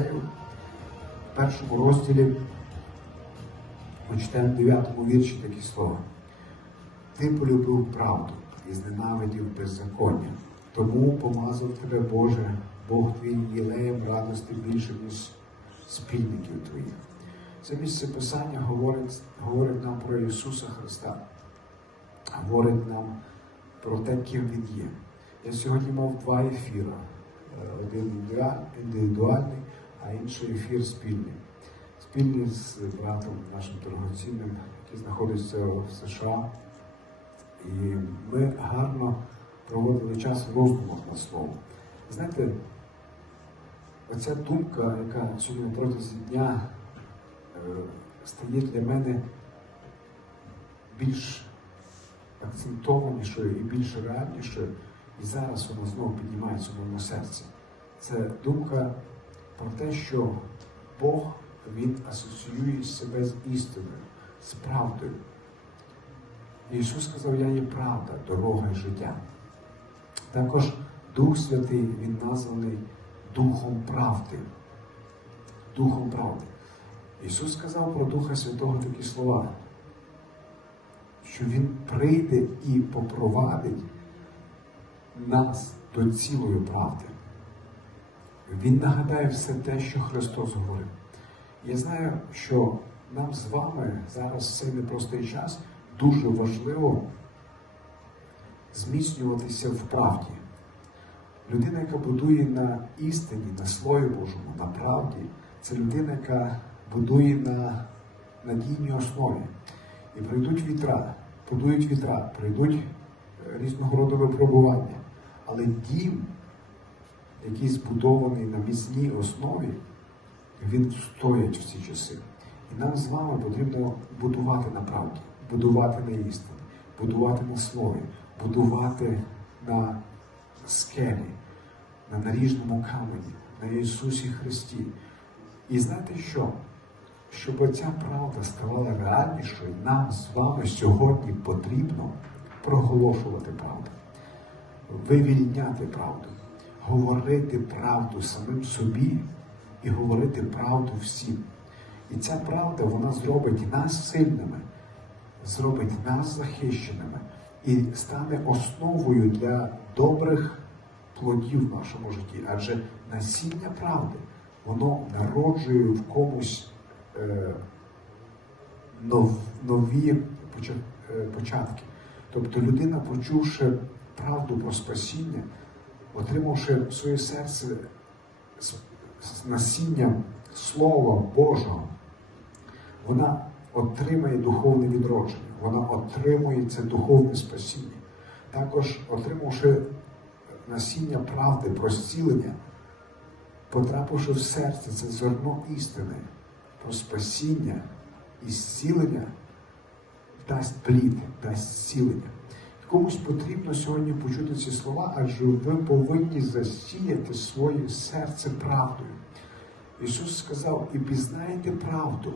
фарисеїв, в першому розділі ми в 9 вірші такі слова. Ти полюбив правду і зненавидів беззаконня. Тому помазав тебе, Боже, Бог твій єлеєм радости більше, ніж спільників твоїх. Це місце Писання говорить, говорить нам про Ісуса Христа, говорить нам про те, ким Він є. Я сьогодні мав два ефіри. Е, Один індивідуа- індивідуальний, а інший ефір спільний. Спільний з братом нашим дорогоцінним, який знаходиться в США. І ми гарно проводили час в роздумах над словом. Знаєте, оця думка, яка сьогодні протягом дня е, стає для мене більш акцентованішою і більш реальнішою, і зараз вона знову піднімається в моєму серці. Це думка про те, що Бог Він асоціює себе з істиною, з правдою. Ісус сказав, я є правда, дорога і життя. Також Дух Святий, Він названий Духом правди. Духом правди. Ісус сказав про Духа Святого такі слова, що Він прийде і попровадить нас до цілої правди. Він нагадає все те, що Христос говорив. Я знаю, що нам з вами зараз в цей непростий час дуже важливо зміцнюватися в правді. Людина, яка будує на істині, на Слові Божому, на правді, це людина, яка будує на надійній основі. І прийдуть вітра, подують вітра, прийдуть е, різного роду випробування. Але дім, який збудований на міцній основі, він стоять в ці часи. І нам з вами потрібно будувати на правді, будувати на істині, будувати на слові, будувати на скелі, на наріжному камені, на Ісусі Христі. І знаєте що? Щоб оця правда ставала реальнішою, нам з вами сьогодні потрібно проголошувати правду, вивільняти правду, говорити правду самим собі і говорити правду всім. І ця правда вона зробить нас сильними, зробить нас захищеними і стане основою для добрих плодів в нашому житті. Адже насіння правди, воно народжує в комусь е, нові е, початки. Тобто людина, почувши правду про спасіння, отримавши в своє серце насінням Слова Божого, вона отримає духовне відродження, вона отримує це духовне спасіння. Також, отримавши насіння правди про зцілення, потрапивши в серце це зерно істини про спасіння і зцілення, дасть плід, дасть зцілення. Комусь потрібно сьогодні почути ці слова, адже ви повинні засіяти своє серце правдою. Ісус сказав, і пізнаєте правду,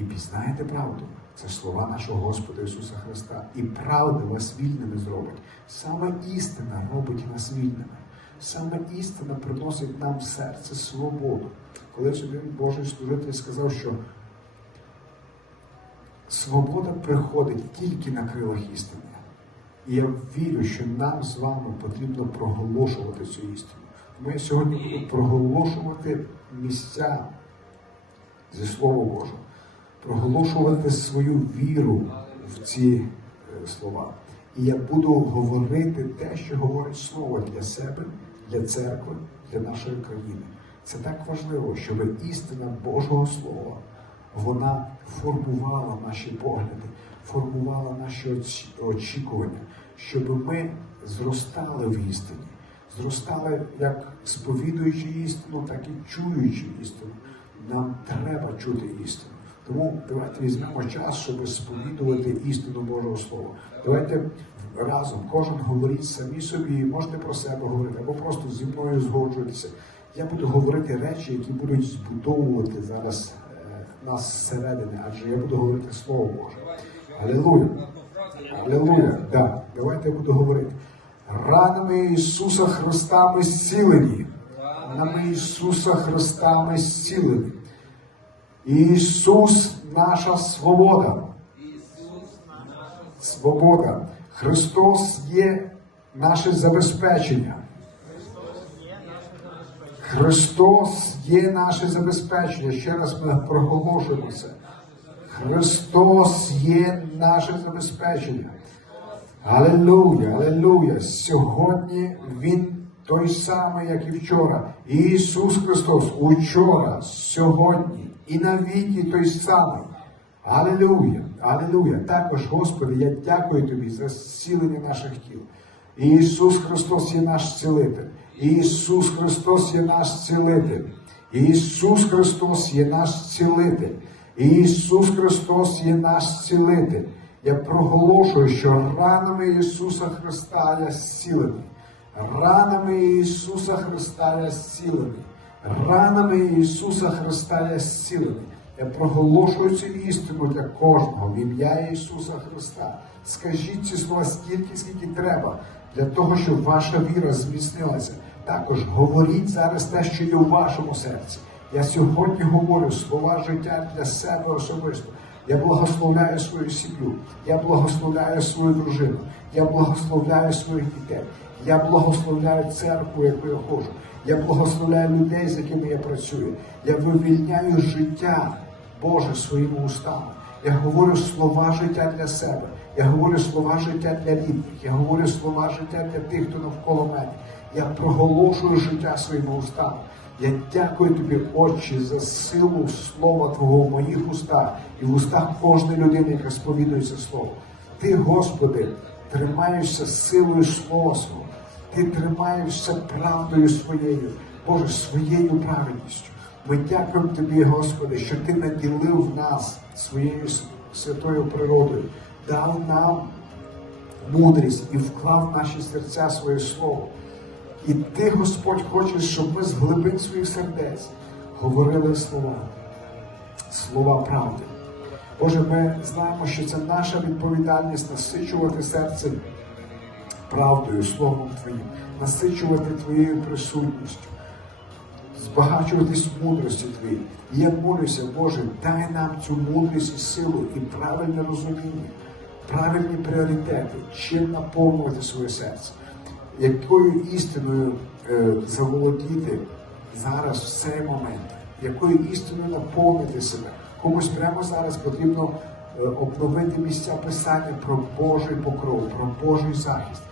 і пізнаєте правду. Це слова нашого Господа Ісуса Христа. І правда вас вільними зробить. Саме істина робить нас вільними. Саме істина приносить нам в серце свободу. Колись один Божий служитель сказав, що свобода приходить тільки на крилах істини. І я вірю, що нам з вами потрібно проголошувати цю істину. Я сьогодні буду проголошувати місця зі Слова Божого, проголошувати свою віру в ці е, слова. І я буду говорити те, що говорить Слово для себе, для церкви, для нашої країни. Це так важливо, щоб істина Божого Слова вона формувала наші погляди, формувала наші очікування, щоб ми зростали в істині, зростали як сповідуючи істину, так і чуючи істину. Нам треба чути істину. Тому давайте візьмемо час, щоб сповідувати істину Божого Слова. Давайте разом, кожен говоріть самі собі, можете про себе говорити, або просто зі мною згоджуйтеся. Я буду говорити речі, які будуть збудовувати зараз нас зсередини, адже я буду говорити Слово Боже. Алілуя! Алілуя! Да. Давайте я буду говорити. Ранами Ісуса Христа ми зцілені. ранами Ісуса Христа ми зцілені. Ісус наша свобода. Свобода. Христос є наше забезпечення. Христос є наше забезпечення. Ще раз ми проголошуємо це. Христос є наше забезпечення. Алелуя, алелуя. Сьогодні Він той самий, як і вчора. Ісус Христос учора, сьогодні і навіки той самий. Алелуя, алелуя. Також, Господи, я дякую Тобі за зцілення наших тіл. Ісус Христос є наш цілитель. Ісус Христос є наш цілитель. Ісус Христос є наш цілитель. Ісус Христос є наш цілитель. Я проголошую, що ранами Ісуса Христа я зцілений. Ранами Ісуса Христа я зцілений. Ранами Ісуса Христа я зцілений. Я проголошую цю істину для кожного в ім'я Ісуса Христа. Скажіть ці слова стільки, скільки треба, для того, щоб ваша віра зміцнилася. Також говоріть зараз те, що є у вашому серці. Я сьогодні говорю слова життя для себе особисто. Я благословляю свою сім'ю, я благословляю свою дружину, я благословляю своїх дітей, я благословляю церкву, яку я ходжу, я благословляю людей, з якими я працюю. Я вивільняю життя Боже своїми устами. Я говорю слова життя для себе. Я говорю слова життя для рідних. Я говорю слова життя для тих, хто навколо мене. Я проголошую життя своїми устами. Я дякую тобі, Отче, за силу слова Твого в моїх устах і в устах кожної людини, яка сповідує це слово. Ти, Господи, тримаєшся силою слова свого. Ти тримаєшся правдою своєю, Боже, своєю праведністю. Ми дякуємо Тобі, Господи, що Ти наділив нас своєю святою природою, дав нам мудрість і вклав в наші серця своє слово. І ти, Господь, хочеш, щоб ми з глибин своїх сердець говорили слова, слова правди. Боже, ми знаємо, що це наша відповідальність насичувати серце правдою, Словом Твоїм, насичувати Твоєю присутністю, збагачуватись мудрості Твоєї. І я молюся, Боже, дай нам цю мудрість і силу і правильне розуміння, правильні пріоритети, чим наповнювати своє серце якою істиною е, заволодіти зараз в цей момент, якою істиною наповнити себе. Комусь прямо зараз потрібно е, обновити місця писання про Божий покров, про Божий захист.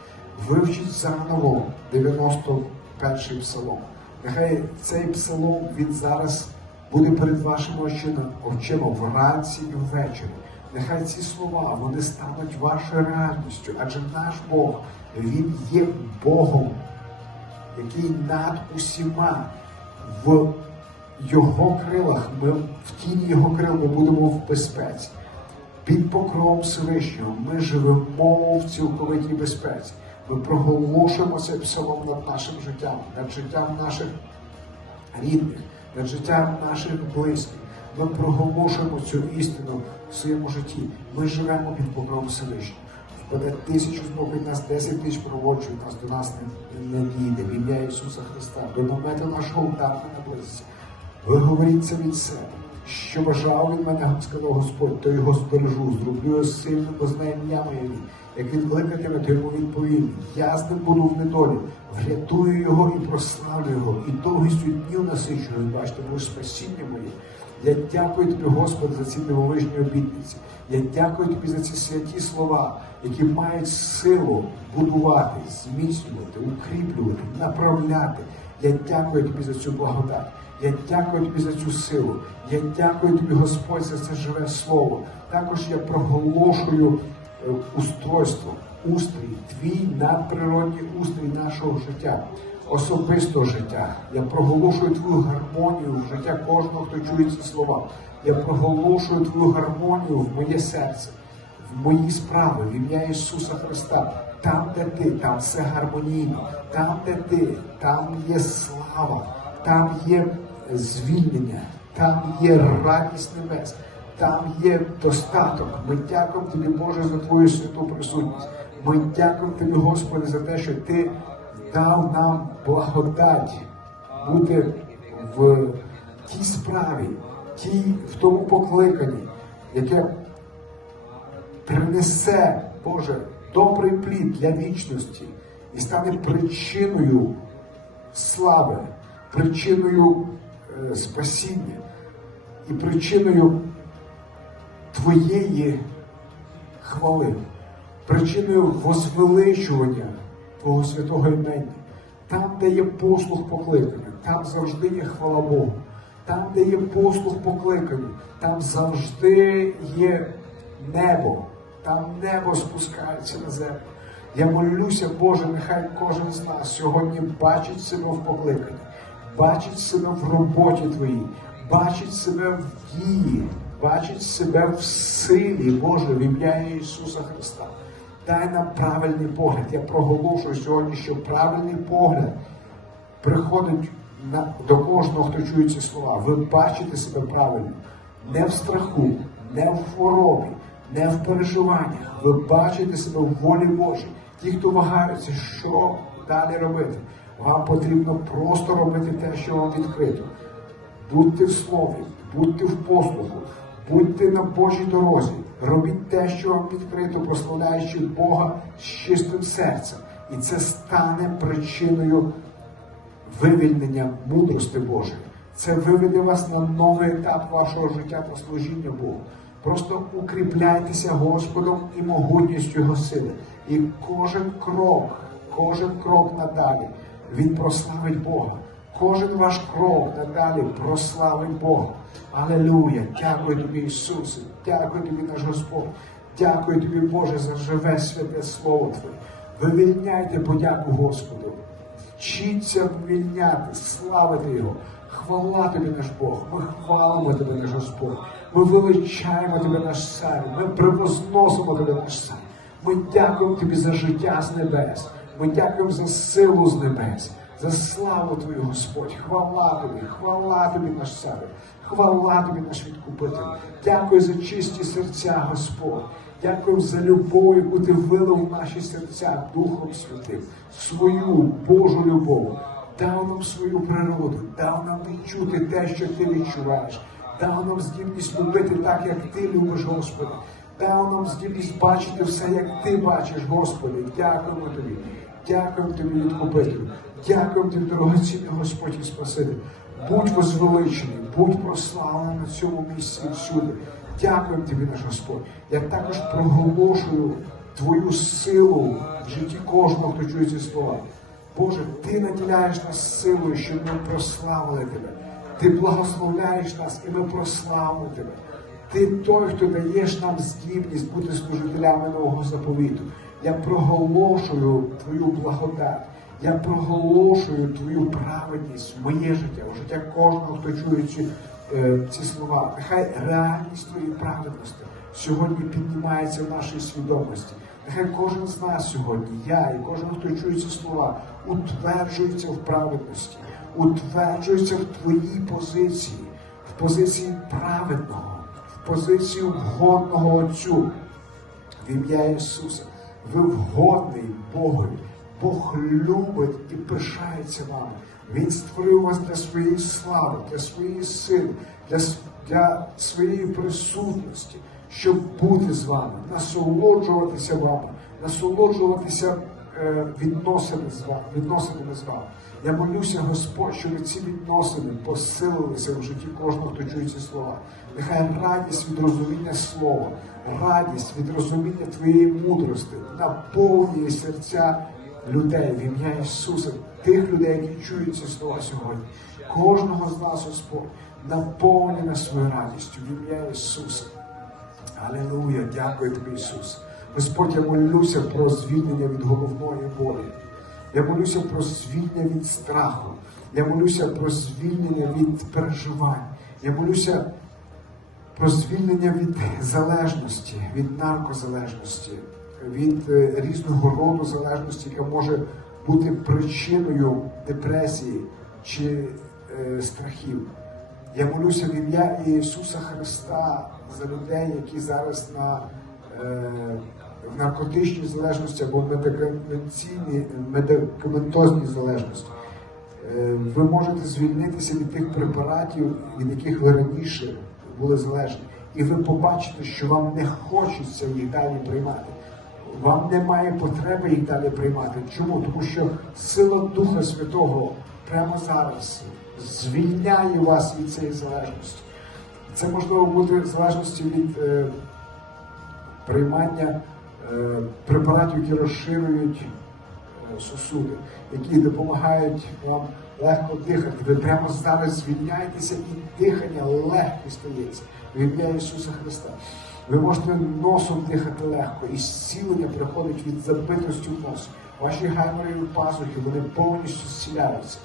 Вивчіть заново 91-й псалом. Нехай цей псалом він зараз буде перед вашими очима, вранці і ввечері. Нехай ці слова вони стануть вашою реальністю, адже наш Бог, Він є Богом, який над усіма в Його крилах, ми в тіні Його крил ми будемо в безпеці. Під покровом Всевишнього ми живемо в цілковитій безпеці. Ми проголошуємо цей псалом над нашим життям, над життям наших рідних, над життям наших близьких. Ми проголошуємо цю істину в своєму житті. Ми живемо під покровом Всевишнього. Впаде тисячу зробить нас, десять тисяч проводжують нас, до нас не, дійде. В ім'я Ісуса Христа. До намету нашого удару наблизиться. Ви говоріться від себе. Що бажав від мене, сказав Господь, то його збережу, зроблю його сильно, бо знає ім'я моє. Як він кликатиме, то йому відповім. Я з ним буду в недолі, врятую його і прославлю його, і довгістю днів насичую, бачите, бо спасіння моє. Я дякую тобі, Господи, за ці дивовижні обітниці. Я дякую тобі за ці святі слова, які мають силу будувати, зміцнювати, укріплювати, направляти. Я дякую тобі за цю благодать. Я дякую тобі за цю силу. Я дякую тобі, Господь, за це живе слово. Також я проголошую е, устройство, устрій, твій надприродній устрій нашого життя, особистого життя. Я проголошую твою гармонію в життя кожного, хто чує ці слова. Я проголошую твою гармонію в моє серце, в мої справи, в ім'я Ісуса Христа. Там, де ти, там все гармонійно, там, де ти, там є слава, там є звільнення, там є радість небес, там є достаток. Ми дякуємо тобі, Боже, за твою святу присутність. Ми дякуємо тобі, Господи, за те, що Ти дав нам благодать бути в тій справі, тій, в тому покликанні, яке принесе, Боже, добрий плід для вічності і стане причиною слави, причиною е, спасіння і причиною Твоєї хвали, причиною возвеличування Твого святого імені. Там, де є послуг покликання, там завжди є хвала Богу. Там, де є послуг покликання, там завжди є небо. Там небо спускається на землю. Я молюся, Боже, нехай кожен з нас сьогодні бачить себе в покликанні, бачить себе в роботі Твоїй, бачить себе в дії, бачить себе в силі, Боже, в ім'я Ісуса Христа. Дай нам правильний погляд. Я проголошую сьогодні, що правильний погляд приходить на, до кожного, хто чує ці слова. Ви бачите себе правильно, не в страху, не в хворобі, не в переживаннях. Ви бачите себе в волі Божій. Ті, хто вагаються, що далі робити. Вам потрібно просто робити те, що вам відкрито. Будьте в слові, будьте в послуху, будьте на Божій дорозі, робіть те, що вам відкрито, прославляючи Бога з чистим серцем. І це стане причиною вивільнення мудрости Божої. Це виведе вас на новий етап вашого життя та служіння Богу. Просто укріпляйтеся Господом і могутністю Його сили. І кожен крок, кожен крок надалі, він прославить Бога. Кожен ваш крок надалі прославить Бога. Алелуя! Дякую тобі, Ісусе, дякую тобі, наш Господь. Дякую тобі, Боже, за живе святе Слово Твоє. Вивільняйте подяку Господу. Вчіться вмільняти, славити Його. Хвала тобі наш Бог. Ми хвалимо тебе, наш Господь. Ми величаємо тебе, наш цар. Ми превозносимо тебе, наш цар. Ми дякуємо тобі за життя з небес. Ми дякуємо за силу з небес, за славу Твою, Господь. Хвала тобі, хвала тобі, наш цар. Хвала тобі, наш відкупитель. Дякую за чисті серця, Господь. Дякую за любов, яку ти вилив в наші серця Духом Святим, свою Божу любов. Дав нам свою природу, дав нам відчути те, що ти відчуваєш, дав нам здібність любити так, як ти любиш, Господи. Дав нам здібність бачити все, як ти бачиш, Господи. Дякуємо тобі. Дякуємо тобі, відкупителю. Дякуємо тобі, дорогоцінний Господь і Спаситель. Будь возвеличений, будь прославлений на цьому місці всюди. Дякуємо тобі, наш Господь. Я також проголошую Твою силу в житті кожного, хто чує ці слова. Боже, Ти наділяєш нас силою, щоб ми прославили Тебе. Ти благословляєш нас і ми прославимо Тебе. Ти той, хто даєш нам здібність бути служителями нового заповіту. Я проголошую Твою благодать. Я проголошую Твою праведність моє життя, в життя кожного, хто чує ці, е, ці слова. Нехай реальність Твоєї праведності сьогодні піднімається в нашій свідомості. Нехай кожен з нас сьогодні, я і кожен, хто чує ці слова, утверджується в праведності, утверджується в твоїй позиції, в позиції праведного, в позиції вгодного Отцю. В ім'я Ісуса. Ви вгодний Богові. Бог любить і пишається вами. Він створив вас для своєї слави, для своєї сили, для, для своєї присутності, щоб бути з вами, насолоджуватися вами, насолоджуватися е, відносини з вами, відносинами з вами. Я молюся, Господь, щоб ці відносини посилилися в житті кожного, хто чує ці слова. Нехай радість від розуміння слова, радість від розуміння Твоєї мудрости наповнює серця людей в ім'я Ісуса, тих людей, які чують ці слова сьогодні. Кожного з нас, Господь, наповнює своєю радістю в ім'я Ісуса. Алілуя, дякую тобі, Ісус. Господь, я молюся про звільнення від головної болі. Я молюся про звільнення від страху. Я молюся про звільнення від переживань. Я молюся про звільнення від залежності, від наркозалежності, від е, різного роду залежності, яка може бути причиною депресії чи е, страхів. Я молюся в ім'я Ісуса Христа за людей, які зараз на е, в наркотичній залежності або медикаментційній, медикаментозній залежності. Е, Ви можете звільнитися від тих препаратів, від яких ви раніше були залежні. І ви побачите, що вам не хочеться їх далі приймати. Вам немає потреби їх далі приймати. Чому? Тому що сила Духа Святого прямо зараз звільняє вас від цієї залежності. Це можливо бути в залежності від е, приймання е, препаратів, які розширюють е, сосуди, які допомагають вам легко дихати. Ви прямо зараз звільняєтеся і дихання легко стається в ім'я Ісуса Христа. Ви можете носом дихати легко, і зцілення приходить від забитості в носі. Ваші гайморові пазухи, вони повністю зціляються,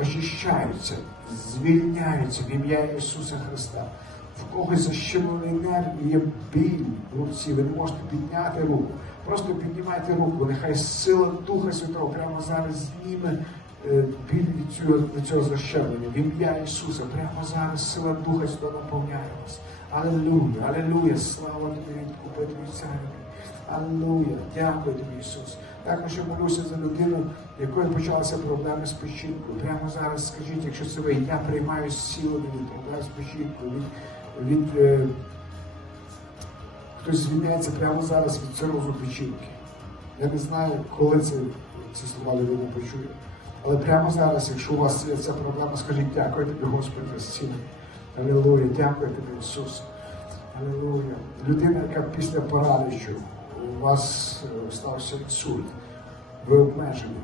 очищаються, звільняються в ім'я Ісуса Христа. В когось защемлений нерв є біль в руці, ви не можете підняти руку. Просто піднімайте руку, нехай сила Духа Святого прямо зараз зніме е, біль від цього, від цього защемлення. В ім'я Ісуса, прямо зараз сила Духа Святого наповняє вас. Алелуя, алелуя, слава тобі, відкупителю царю. Аллилуйя, дякую тобі, Ісус. Також я молюся за людину, якої почалися проблеми з печінкою. Прямо зараз скажіть, якщо це ви, я приймаю зцілення від проблем з печінкою, від, від е, хтось звільняється прямо зараз від цирозу печінки. Я не знаю, коли це, ці слова людина почує. Але прямо зараз, якщо у вас є ця проблема, скажіть дякую тобі, Господи, зцілення. Алілуя, дякую тобі, Ісус. Алілуя. Людина, яка після паралічу, у вас е, стався інсульт, ви обмежені,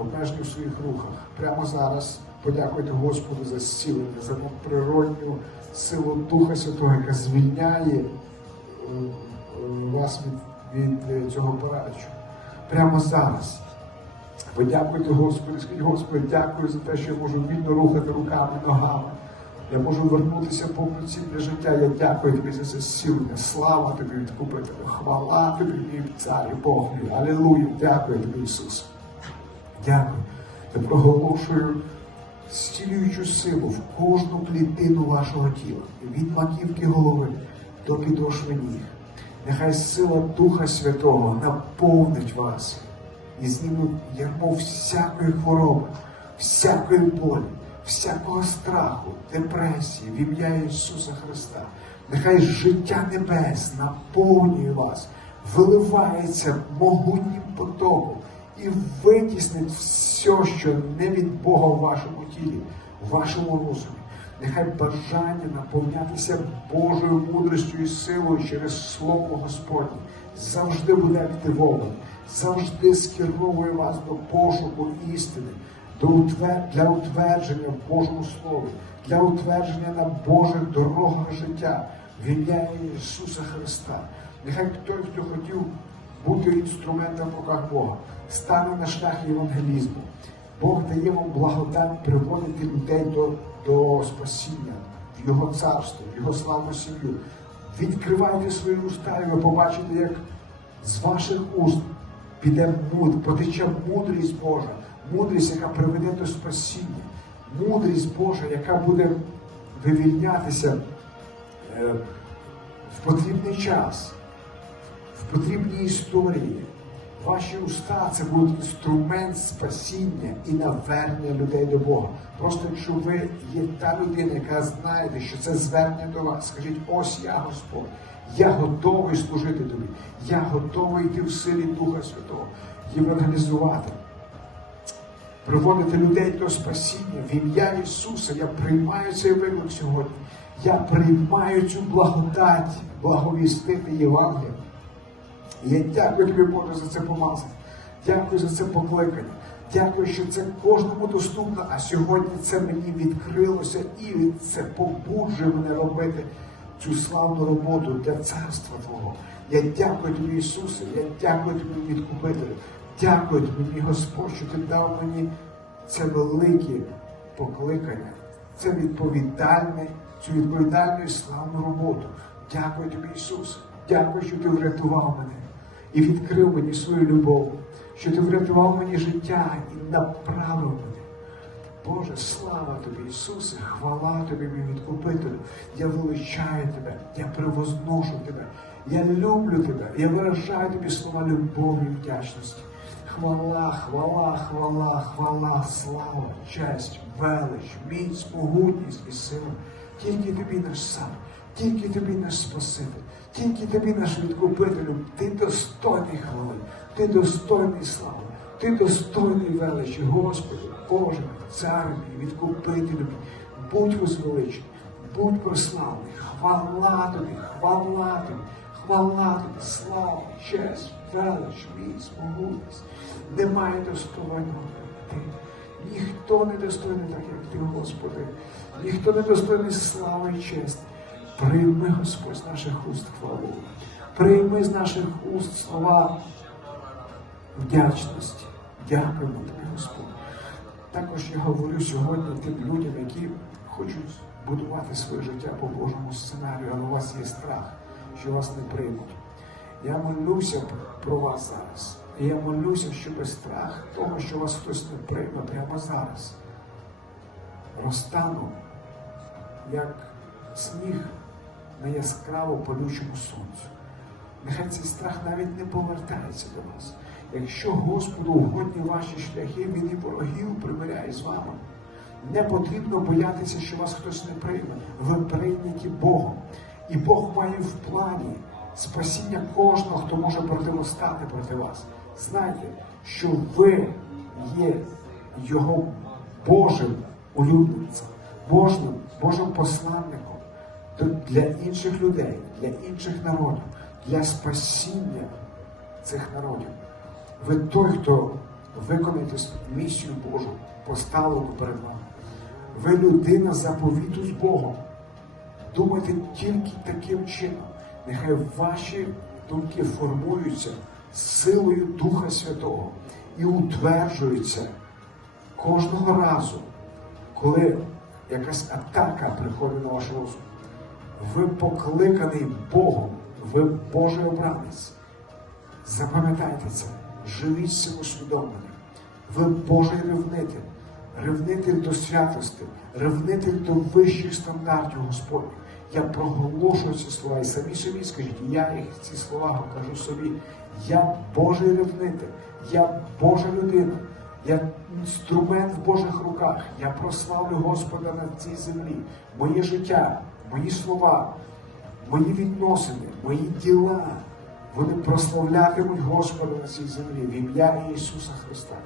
обмежені в своїх рухах. Прямо зараз подякуйте Господу за зцілення, за природню силу Духа Святого, яка звільняє е, вас від, від е, цього паралічу. Прямо зараз. Подякуйте Господу, скажіть, Господи, дякую за те, що я можу вільно рухати руками, ногами. Я можу вернутися повноцінне життя. Я дякую тобі за це зцілення. Слава тобі відкупителю. Хвала тобі, мій царю, Бог мій. Алілуя. Дякую тобі, Ісус. Дякую. Я проголошую зцілюючу силу в кожну клітину вашого тіла, від маківки голови до підошви ніг. Нехай сила Духа Святого наповнить вас і знімуть ярмо всякої хвороби, всякої болі, всякого страху, депресії в ім'я Ісуса Христа. Нехай життя небес наповнює вас, виливається могутнім потоком і витіснить все, що не від Бога в вашому тілі, в вашому розумі. Нехай бажання наповнятися Божою мудрістю і силою через Слово Господнє завжди буде активоване, завжди скеровує вас до пошуку істини. Для утвердження в Божому Слові, для утвердження на Божих дорогах життя в ім'я Ісуса Христа. Нехай той, хто хотів бути інструментом в руках Бога, стане на шлях євангелізму. Бог дає вам благодать приводити людей до, до спасіння в Його царство, в Його славну сім'ю. Відкривайте свої уста, і ви побачите, як з ваших уст піде муд, потече мудрість Божа, мудрість, яка приведе до спасіння, мудрість Божа, яка буде вивільнятися е, в потрібний час, в потрібній історії. Ваші уста це будуть інструмент спасіння і навернення людей до Бога. Просто якщо ви є та людина, яка знаєте, що це звернення до вас, скажіть, ось я Господь, я готовий служити тобі, я готовий йти в силі Духа Святого, євангелізувати, приводити людей до спасіння. В ім'я Ісуса я приймаю цей виклик сьогодні. Я приймаю цю благодать, благовістити Євангелія. Я дякую тобі, Боже, за це помазання. Дякую за це покликання. Дякую, що це кожному доступно, а сьогодні це мені відкрилося і це побуджує мене робити цю славну роботу для царства Твого. Я дякую тобі, Ісусе, я дякую тобі, відкупителю. Дякую тобі, мій Господь, що ти дав мені це велике покликання, це відповідальне, цю відповідальну і славну роботу. Дякую тобі, Ісусе. Дякую, що ти врятував мене і відкрив мені свою любов, що ти врятував мені життя і направив мене. Боже, слава тобі, Ісусе, хвала тобі, мій відкупителю. Я величаю тебе, я превозношу тебе, я люблю тебе, я виражаю тобі слова любові і вдячності. Хвала, хвала, хвала, хвала, слава, честь, велич, міць, могутність і сила. Тільки тобі наш сам, тільки тобі наш Спаситель, тільки тобі наш відкупителю, ти достойний хвали, ти достойний слави, ти достойний величі, Господи, Боже, царю, мій, відкупителю, будь возвеличений, будь прославлений, хвала тобі, хвала тобі, хвала тобі, слава, честь, велич, міць, могутність. Немає достойного ти. Ніхто не достойний так, як ти, Господи. Ніхто не достойний слави і честі. Прийми, Господь, з наших уст хвалу. Прийми з наших уст слова вдячності. Дякуємо тобі, Господь. Також я говорю сьогодні тим людям, які хочуть будувати своє життя по Божому сценарію, але у вас є страх, що вас не приймуть. Я молюся про вас зараз. І я молюся, щоб страх того, що вас хтось не прийме прямо зараз, розтанув, як сніг на яскраво палючому сонцю. Нехай цей страх навіть не повертається до вас. Якщо Господу угодні ваші шляхи, він і ворогів примиряє з вами. Не потрібно боятися, що вас хтось не прийме. Ви прийняті Богом. І Бог має в плані спасіння кожного, хто може противостати проти вас. Знайте, що ви є Його Божим улюбленцем, Божим, Божим посланником для інших людей, для інших народів, для спасіння цих народів. Ви той, хто виконуєте місію Божу, поставлену перед вами. Ви людина заповіту з Богом. Думайте тільки таким чином. Нехай ваші думки формуються силою Духа Святого і утверджуються кожного разу, коли якась атака приходить на ваш розум. Ви покликаний Богом, ви Божий обранець. Запам'ятайте це, живіть цим усвідомленням. Ви Божий ревнитель, ревнитель до святости, ревнитель до вищих стандартів Господніх. Я проголошую ці слова і самі собі скажіть, я їх ці слова кажу собі. Я Божий ревнитель, я Божа людина, я інструмент в Божих руках. Я прославлю Господа на цій землі. Моє життя, мої слова, мої відносини, мої діла. Вони прославлятимуть Господа на цій землі в ім'я Ісуса Христа.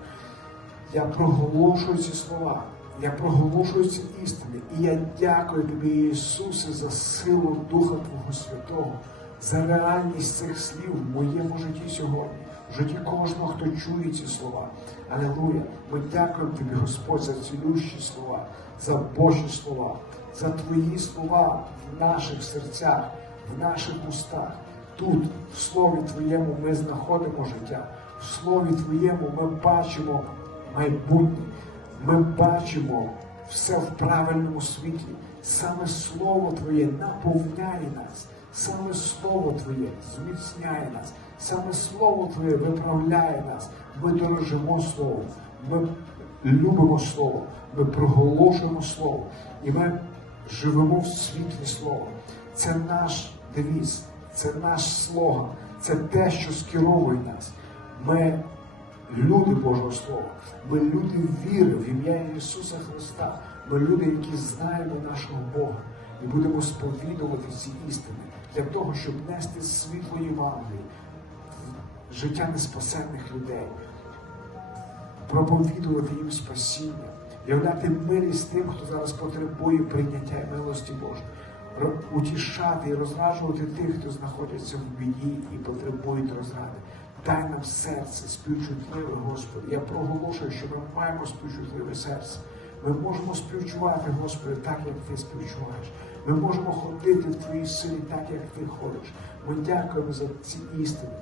Я проголошую ці слова, я проголошую ці істини. І я дякую тобі, Ісусе, за силу Духа Твого Святого, за реальність цих слів в моєму житті сьогодні, в житті кожного, хто чує ці слова. Алілуя! Ми дякуємо тобі, Господь, за цілющі слова, за Божі слова, за Твої слова в наших серцях, в наших устах. Тут, в Слові Твоєму, ми знаходимо життя. В Слові Твоєму ми бачимо майбутнє. Ми бачимо все в правильному світлі. Саме Слово Твоє наповняє нас. Саме Слово Твоє зміцняє нас. Саме Слово Твоє виправляє нас. Ми дорожимо Словом. Ми любимо Слово. Ми проголошуємо Слово. І ми живемо в світлі Слова. Це наш девіз, це наш слоган, це те, що скеровує нас. Ми люди Божого Слова, ми люди віри в ім'я Ісуса Христа. Ми люди, які знаємо нашого Бога і будемо сповідувати ці істини для того, щоб нести світло Євангелії в життя неспасенних людей, проповідувати їм спасіння, являти милість тим, хто зараз потребує прийняття милості Божої, утішати і розраджувати тих, хто знаходиться в біді і потребують розради. Дай нам серце співчутливе, Господи. Я проголошую, що ми маємо співчутливе серце. Ми можемо співчувати, Господи, так, як Ти співчуваєш. Ми можемо ходити в Твоїй силі так, як Ти ходиш. Ми дякуємо за ці істини,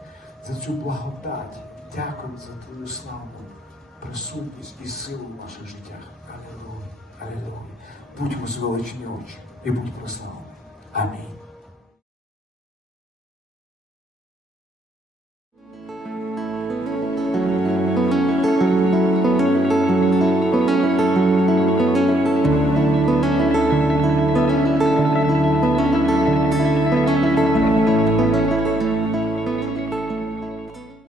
за цю благодать. Дякуємо за Твою славу, присутність і силу в наших життях. Алілуя, алілуя. Будьмо звеличені очі і будь прославлені. Амінь.